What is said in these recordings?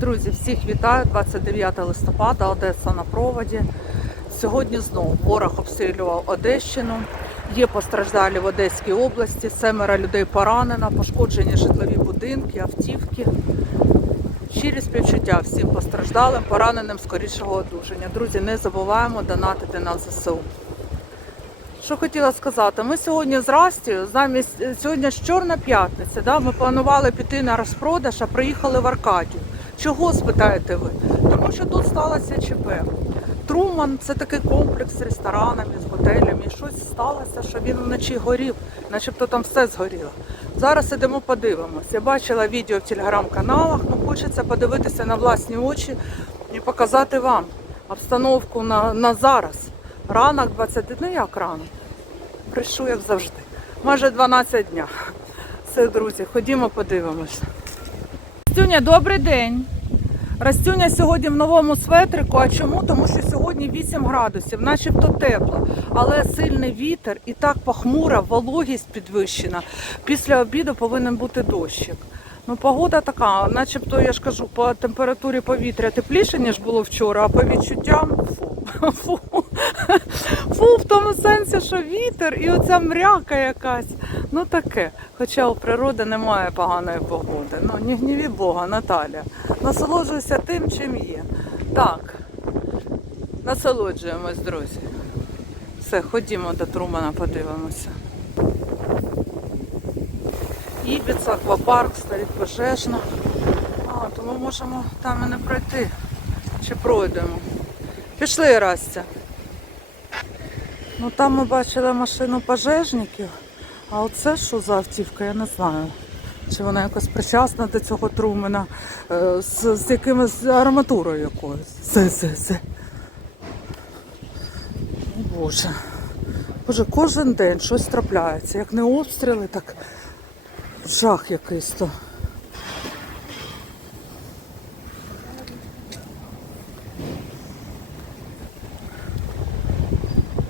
Друзі, всіх вітаю. 29 листопада, Одеса на проводі. Сьогодні знову ворог обстрілював Одещину. Є постраждалі в Одеській області, семеро людей поранено, пошкоджені житлові будинки, автівки. Щирі співчуття всім постраждалим, пораненим скорішого одужання. Друзі, не забуваємо донатити на ЗСУ. Що хотіла сказати, ми сьогодні з Растю, замість сьогодні ж Чорна п'ятниця, да, ми планували піти на розпродаж, а приїхали в Аркадію. Чого спитаєте ви? Тому що тут сталося ЧП. Труман це такий комплекс з ресторанами, з готелями. Щось сталося, що він вночі горів, начебто там все згоріло. Зараз ідемо подивимось. Я бачила відео в телеграм-каналах, ну хочеться подивитися на власні очі і показати вам обстановку на, на зараз. Ранок 20, ну як ранок? Прийшов, як завжди. Майже 12 дня. Все, друзі, ходімо подивимось. Растюня, добрий день. Растюня сьогодні в новому светрику. А чому? Тому що сьогодні 8 градусів, начебто тепло, але сильний вітер і так похмура, вологість підвищена. Після обіду повинен бути дощик. Ну, погода така, начебто, я ж кажу, по температурі повітря тепліше, ніж було вчора, а по відчуттям фу. Фу. Фу, в тому сенсі, що вітер і оця мряка якась. Ну таке. Хоча у природи немає поганої погоди. Ну, не гніві Бога, Наталя. Насолоджуйся тим, чим є. Так, насолоджуємось, друзі. Все, ходімо до Трумана, подивимося. Ібіц, аквапарк, стоїть пожежна. А, то ми можемо там і не пройти. Чи пройдемо? Пішли, Растя. Ну там ми бачили машину пожежників, а оце що за автівка, я не знаю. Чи вона якось причасна до цього трумена е, з, з якимось арматурою якоюсь. Це, це, це. Боже. Боже, кожен день щось трапляється. Як не обстріли, так жах якийсь то.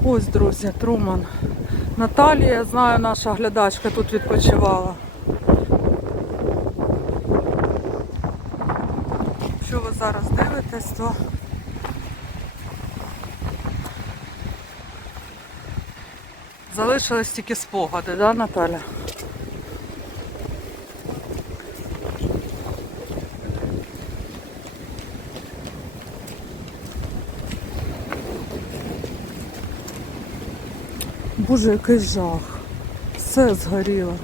Ось, друзі, Труман. Наталія, я знаю, наша глядачка тут відпочивала. Якщо ви зараз дивитесь, то залишились тільки спогади, да, Наталя? Боже, який жах. Все згоріло.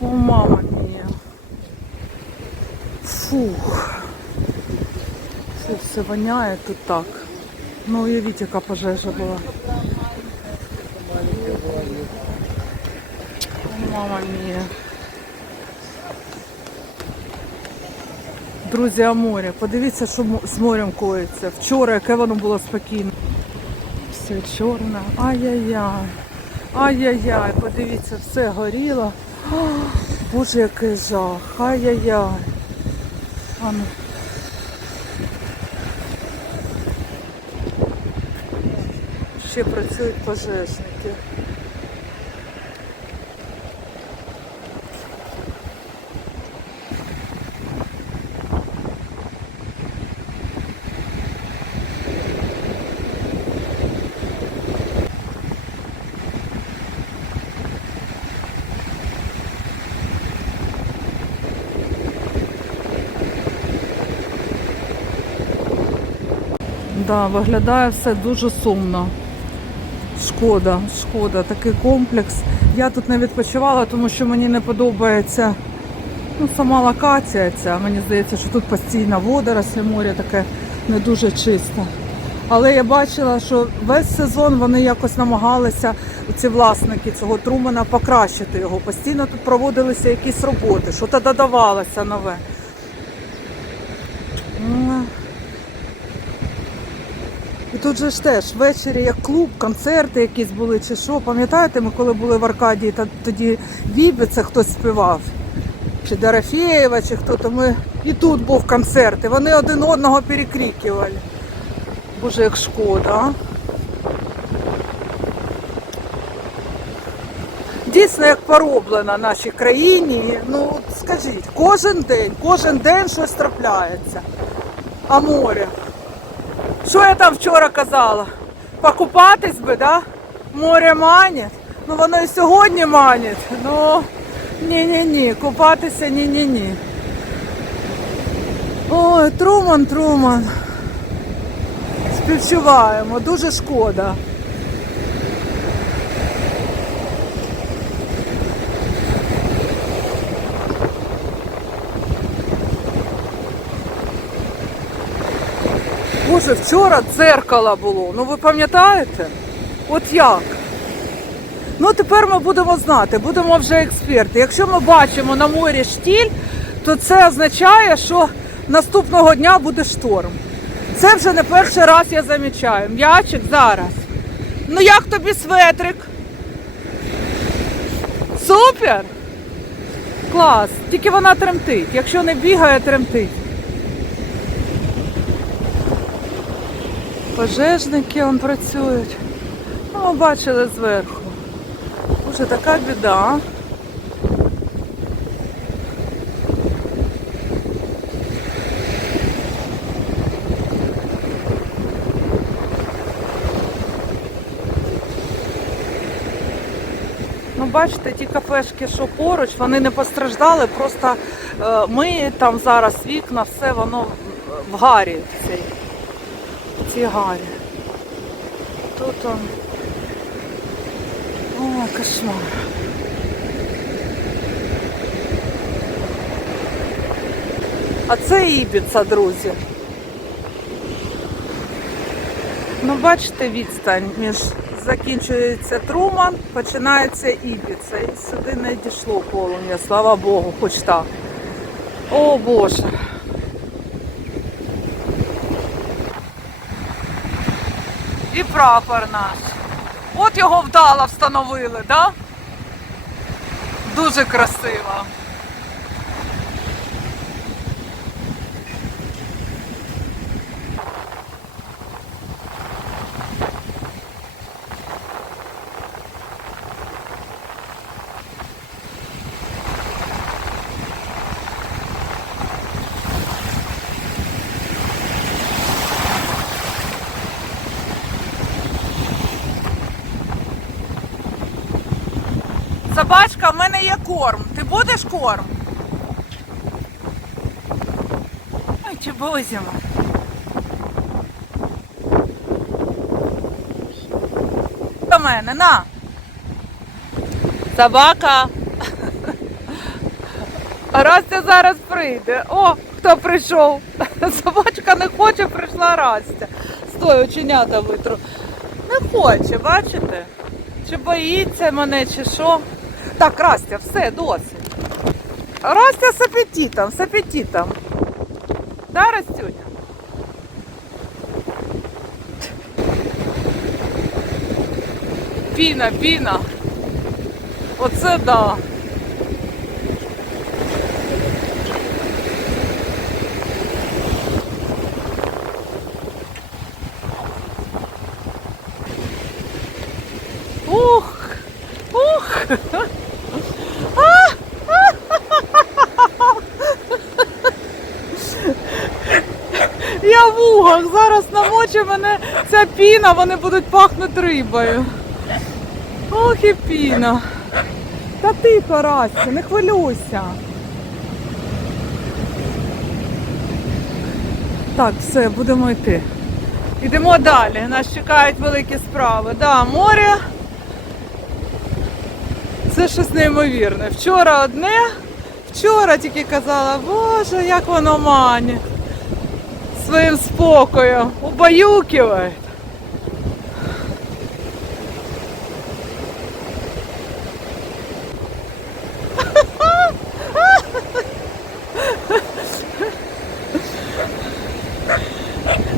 О, мама мія. Фух. Фу, все воняє тут так. Ну, уявіть, яка пожежа була. О, мама мія. Друзі, а море. Подивіться, що з морем коїться. Вчора, яке воно було спокійне. Все чорне. Ай-яй-яй. Ай-яй-яй, подивіться, все горіло. О, Боже, який жах. Ай-яй-яй. А ну. Ще працюють пожежники. Да, виглядає все дуже сумно. Шкода, шкода, такий комплекс. Я тут не відпочивала, тому що мені не подобається ну, сама локація ця. Мені здається, що тут постійна водорослі, море таке не дуже чисте. Але я бачила, що весь сезон вони якось намагалися, ці власники цього Трумана, покращити його. Постійно тут проводилися якісь роботи, що то додавалося нове. І тут же ж теж ввечері як клуб, концерти якісь були чи що. Пам'ятаєте, ми коли були в Аркадії, та тоді Вібі це хтось співав. Чи Дорофєєва, чи хто то ми. І тут був концерт, і вони один одного перекрикували. Боже, як шкода, дійсно як пороблена нашій країні. Ну, скажіть, кожен день, кожен день щось трапляється. А море. Що я там вчора казала? Покупатись би, да? Море манять. Ну воно і сьогодні манить. Ну ні-ні-ні, купатися ні-ні-ні. Ой, Труман, Труман. Співчуваємо, дуже шкода. Боже, вчора дзеркало було. Ну ви пам'ятаєте? От як? Ну тепер ми будемо знати, будемо вже експерти. Якщо ми бачимо на морі штіль, то це означає, що наступного дня буде шторм. Це вже не перший раз я замічаю. М'ячик зараз. Ну як тобі светрик? Супер! Клас! Тільки вона тремтить. Якщо не бігає, тремтить. Пожежники он працюють. Ну, ми бачили зверху. Уже така біда. Ну, бачите, ті кафешки, що поруч, вони не постраждали, просто е, ми там зараз вікна, все воно в гарі в цій, в цій гарі. Тут он. О, кошмар. А це Ібіца, друзі. Ну, бачите, відстань між закінчується Труман, починається Ібіца. І сюди не дійшло полум'я, слава Богу, хоч так. О Боже. І прапор наш. От його вдало встановили, да? Дуже красиво. Собачка, в мене є корм. Ти будеш корм? Ой, чи бозімо. До мене, на. Собака. Растя зараз прийде. О, хто прийшов. Собачка не хоче, прийшла Растя. Стой, оченята витру. Не хоче, бачите? Чи боїться мене, чи що? Так, Растя, все, досить. Растя з апетитом, з апетитом. Да, Растюня? Піна, піна. Оце да. Ух! Ух! Я в угах, зараз мене ця піна, вони будуть пахнути рибою. Ох і піна. Та тихо, Растя, не хвилюйся. Так, все, будемо йти. Йдемо далі. Нас чекають великі справи. Да, море. Це щось неймовірне. Вчора одне, вчора тільки казала, боже, як воно мані. Своїм спокоєм. Убаюкиває.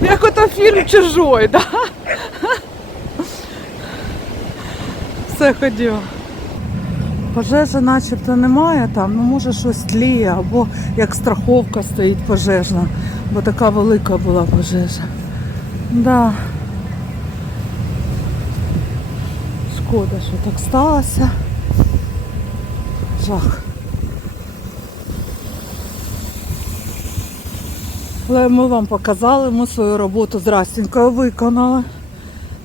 Як ото фільм чужой, да? Все ходімо. Пожежа начебто немає там, ну може щось тліє, або як страховка стоїть пожежна, бо така велика була пожежа. Да. Шкода, що так сталося. Жах. Але ми вам показали, ми свою роботу з виконали.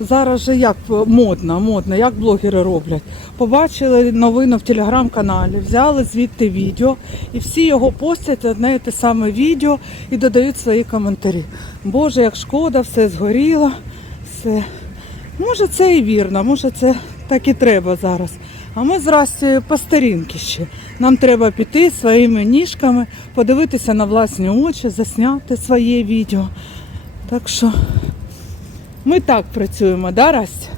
Зараз же як модно, модно, як блогери роблять. Побачили новину в телеграм-каналі, взяли звідти відео і всі його постять одне і те саме відео і додають свої коментарі. Боже, як шкода, все згоріло, все. Може це і вірно, може це так і треба зараз. А ми з по старінки ще. Нам треба піти своїми ніжками, подивитися на власні очі, засняти своє відео. Так що ми так працюємо, да, Растя?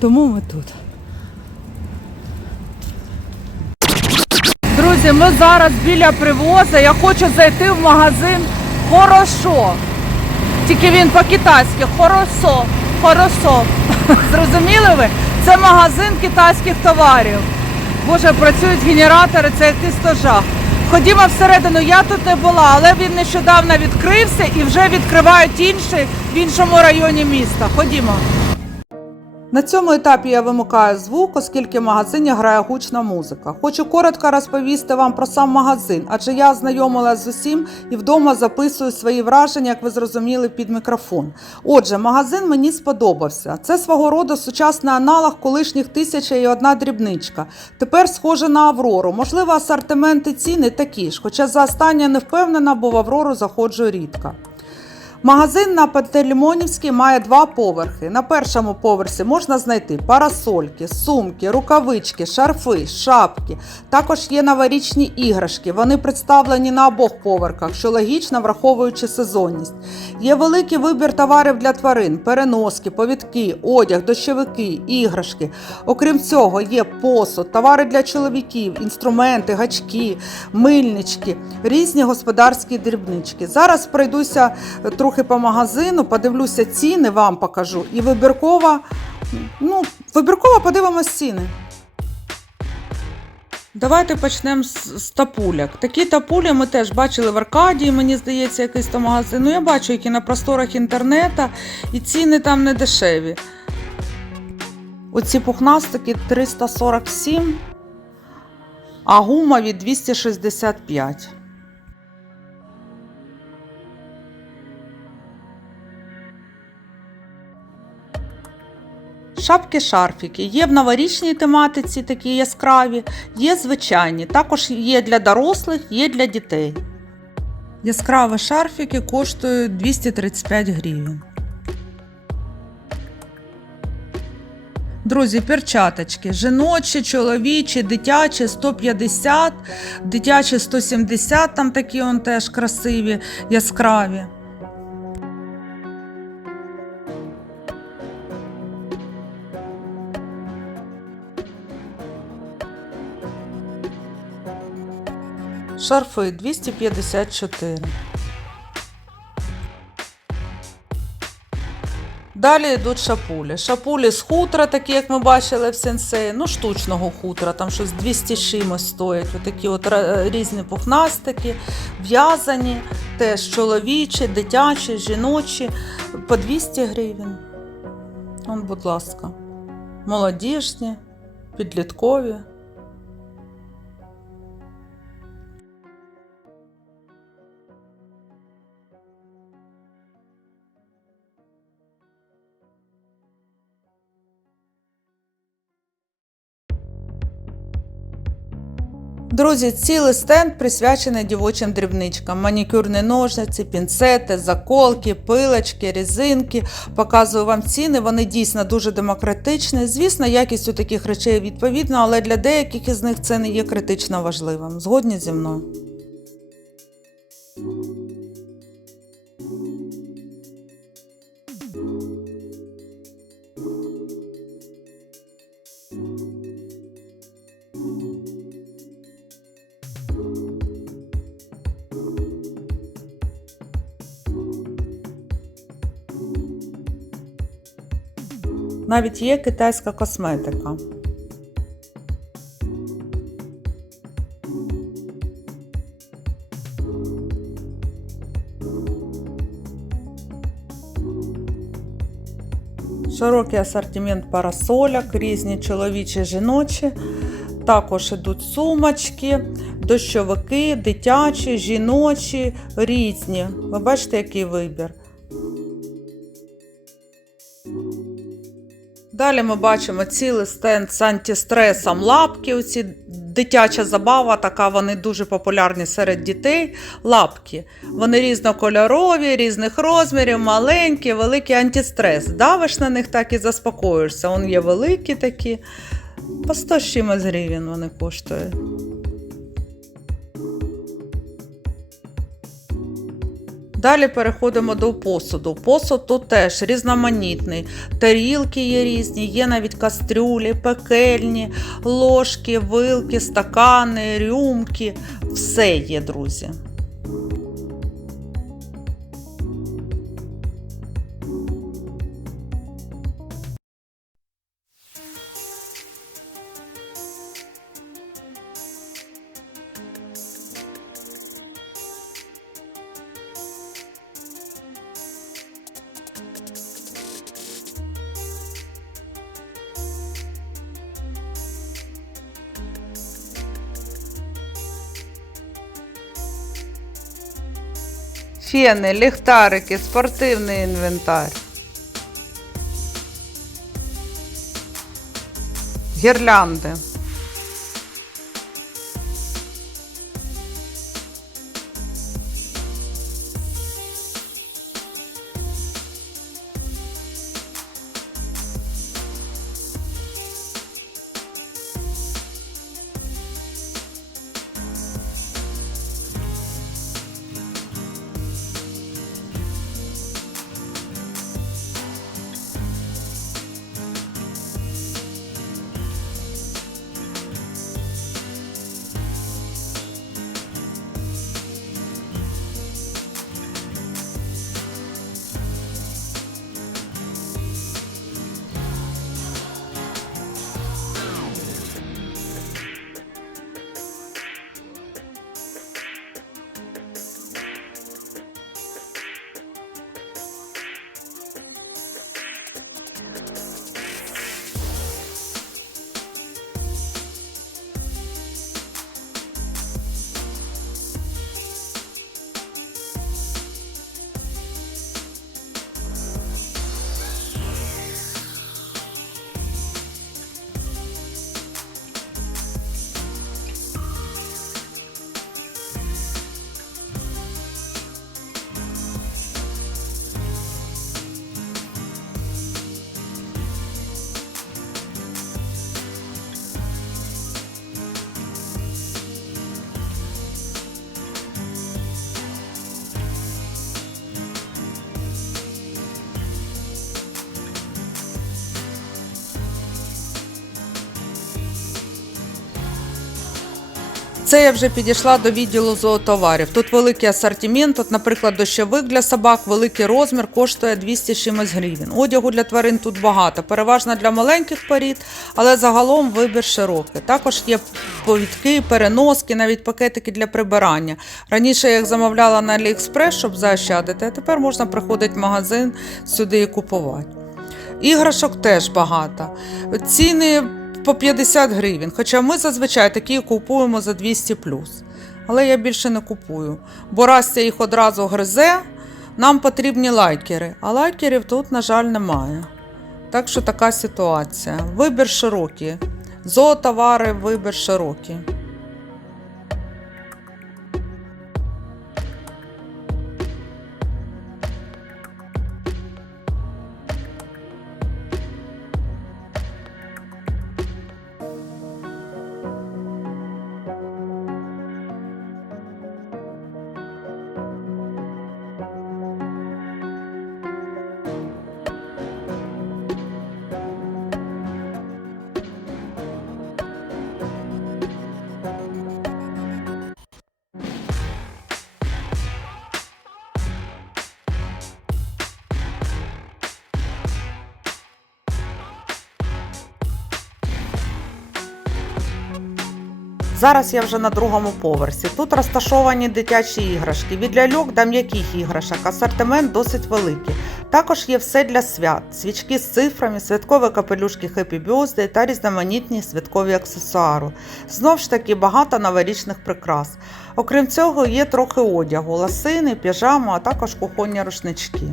Тому ми тут. Друзі, ми зараз біля привоза. Я хочу зайти в магазин Хорошо. Тільки він по-китайськи. Хорошо. Хорошо. Зрозуміли ви? Це магазин китайських товарів. Боже, працюють генератори, це якийсь то жах. Ходімо всередину, я тут не була, але він нещодавно відкрився і вже відкривають інший в іншому районі міста. Ходімо. На цьому етапі я вимикаю звук, оскільки в магазині грає гучна музика. Хочу коротко розповісти вам про сам магазин, адже я ознайомилася з усім і вдома записую свої враження, як ви зрозуміли, під мікрофон. Отже, магазин мені сподобався. Це свого роду сучасний аналог колишніх тисяча і одна дрібничка. Тепер схоже на Аврору. Можливо, асортимент і ціни такі ж, хоча за останнє не впевнена, бо в Аврору заходжу рідко. Магазин на Пантелеймонівській має два поверхи. На першому поверсі можна знайти парасольки, сумки, рукавички, шарфи, шапки. Також є новорічні іграшки. Вони представлені на обох поверхах, що логічно враховуючи сезонність. Є великий вибір товарів для тварин, переноски, повідки, одяг, дощовики, іграшки. Окрім цього, є посуд, товари для чоловіків, інструменти, гачки, мильнички, різні господарські дрібнички. Зараз пройдуся е, трохи по магазину, подивлюся ціни, вам покажу. І вибірково, ну, вибірково подивимось ціни. Давайте почнемо з, з тапуляк. Такі тапулі ми теж бачили в Аркадії, мені здається, якийсь там магазин. Ну, я бачу, які на просторах інтернету, і ціни там не дешеві. Оці пухнастики 347, а гумові 265. Шапки-шарфіки є в новорічній тематиці, такі яскраві, є звичайні. Також є для дорослих, є для дітей. Яскраві шарфіки коштують 235 гривень. Друзі, перчаточки. Жіночі, чоловічі, дитячі 150, дитячі 170, там такі он теж красиві, яскраві. Шарфи 254. Далі йдуть шапулі. Шапулі з хутра, такі, як ми бачили в сенсеї, ну, штучного хутра, там щось 200 чимось стоять. Отакі от різні пухнастики, в'язані, теж чоловічі, дитячі, жіночі, по 200 гривень. Он, будь ласка, молодіжні, підліткові. Друзі, цілий стенд присвячений дівочим дрібничкам. Манікюрні ножниці, пінцети, заколки, пилочки, різинки. Показую вам ціни. Вони дійсно дуже демократичні. Звісно, якість у таких речей відповідна, але для деяких із них це не є критично важливим. Згодні зі мною. Навіть є китайська косметика. Широкий асортимент парасоляк, різні чоловічі, жіночі. також ідуть сумочки, дощовики, дитячі, жіночі, різні. Ви бачите, який вибір. Далі ми бачимо цілий стенд з антистресом лапки. Оці дитяча забава, така вони дуже популярні серед дітей. Лапки. Вони різнокольорові, різних розмірів, маленькі, великий антистрес. Давиш на них так і заспокоїшся. Вони є великі такі. По 100 з чимось гривень вони коштують. Далі переходимо до посуду. Посуд тут теж різноманітний. Тарілки є різні, є навіть кастрюлі, пекельні, ложки, вилки, стакани, рюмки. Все є, друзі. Фени, ліхтарики, спортивний інвентар. Гірлянди. Це я вже підійшла до відділу зоотоварів. Тут великий асортимент. Тут, наприклад, дощовик для собак, великий розмір, коштує 200 чимось гривень. Одягу для тварин тут багато, переважно для маленьких порід, але загалом вибір широкий. Також є повідки, переноски, навіть пакетики для прибирання. Раніше я їх замовляла на AliExpress, щоб заощадити, а тепер можна приходити в магазин сюди і купувати. Іграшок теж багато. Ціни по 50 гривень, хоча ми зазвичай такі купуємо за 200 Але я більше не купую, бо Растя їх одразу гризе, нам потрібні лайкери, а лайкерів тут, на жаль, немає. Так що така ситуація. Вибір широкий. Зоотовари, вибір широкий. Зараз я вже на другому поверсі. Тут розташовані дитячі іграшки. Від ляльок до м'яких іграшок. Асортимент досить великий. Також є все для свят: свічки з цифрами, святкові капелюшки Happy Birthday та різноманітні святкові аксесуари. Знов ж таки багато новорічних прикрас. Окрім цього, є трохи одягу, ласини, піжами, а також кухонні рушнички.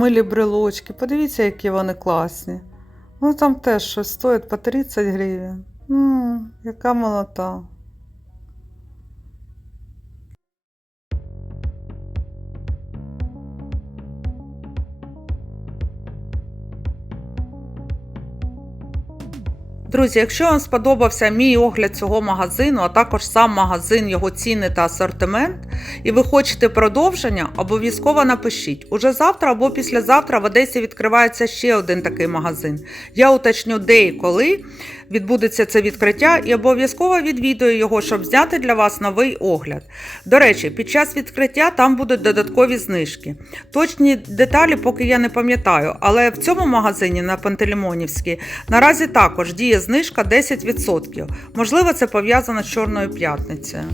Милі брелочки, подивіться, які вони класні. Ну там теж щось стоїть по 30 гривень. Ну, яка молота. Друзі, якщо вам сподобався мій огляд цього магазину, а також сам магазин, його ціни та асортимент, і ви хочете продовження, обов'язково напишіть. Уже завтра або післязавтра в Одесі відкривається ще один такий магазин. Я уточню, де і коли відбудеться це відкриття, і обов'язково відвідую його, щоб зняти для вас новий огляд. До речі, під час відкриття там будуть додаткові знижки. Точні деталі поки я не пам'ятаю, але в цьому магазині на Пантелеймонівській наразі також діє знижка 10%. Можливо, це пов'язано з Чорною п'ятницею.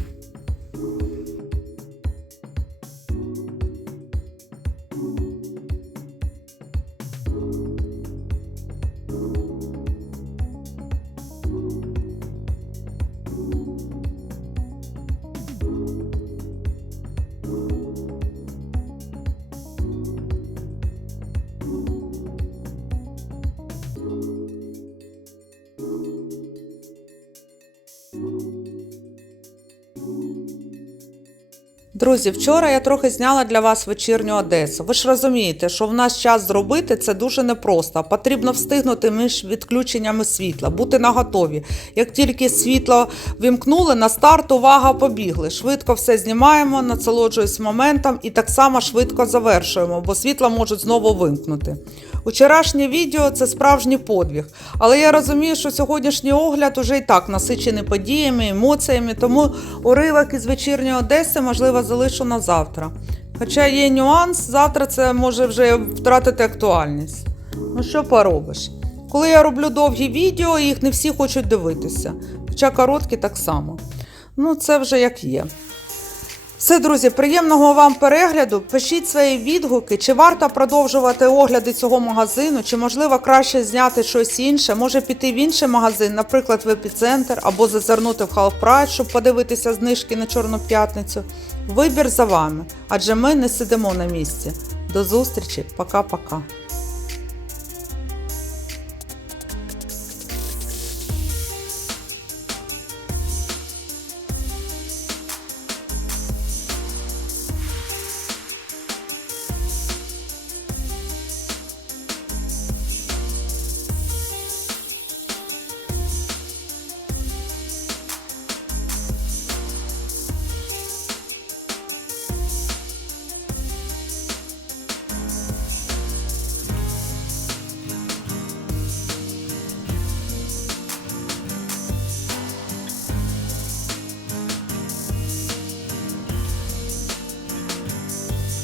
Друзі, вчора я трохи зняла для вас вечірню Одесу. Ви ж розумієте, що в нас час зробити це дуже непросто. Потрібно встигнути між відключеннями світла, бути наготові. Як тільки світло вімкнули, на старт увага побігли. Швидко все знімаємо, насолоджуюсь моментом і так само швидко завершуємо, бо світло можуть знову вимкнути. Вчорашнє відео це справжній подвиг, але я розумію, що сьогоднішній огляд уже і так насичений подіями, емоціями, тому уривок із вечірньої Одеси, можливо, залишу на завтра. Хоча є нюанс, завтра це може вже втратити актуальність. Ну що поробиш? Коли я роблю довгі відео, їх не всі хочуть дивитися, хоча короткі так само. Ну, це вже як є. Все, друзі, приємного вам перегляду. Пишіть свої відгуки, чи варто продовжувати огляди цього магазину, чи можливо краще зняти щось інше, може піти в інший магазин, наприклад, в епіцентр, або зазирнути в Half щоб подивитися знижки на Чорну п'ятницю. Вибір за вами, адже ми не сидимо на місці. До зустрічі, пока-пока.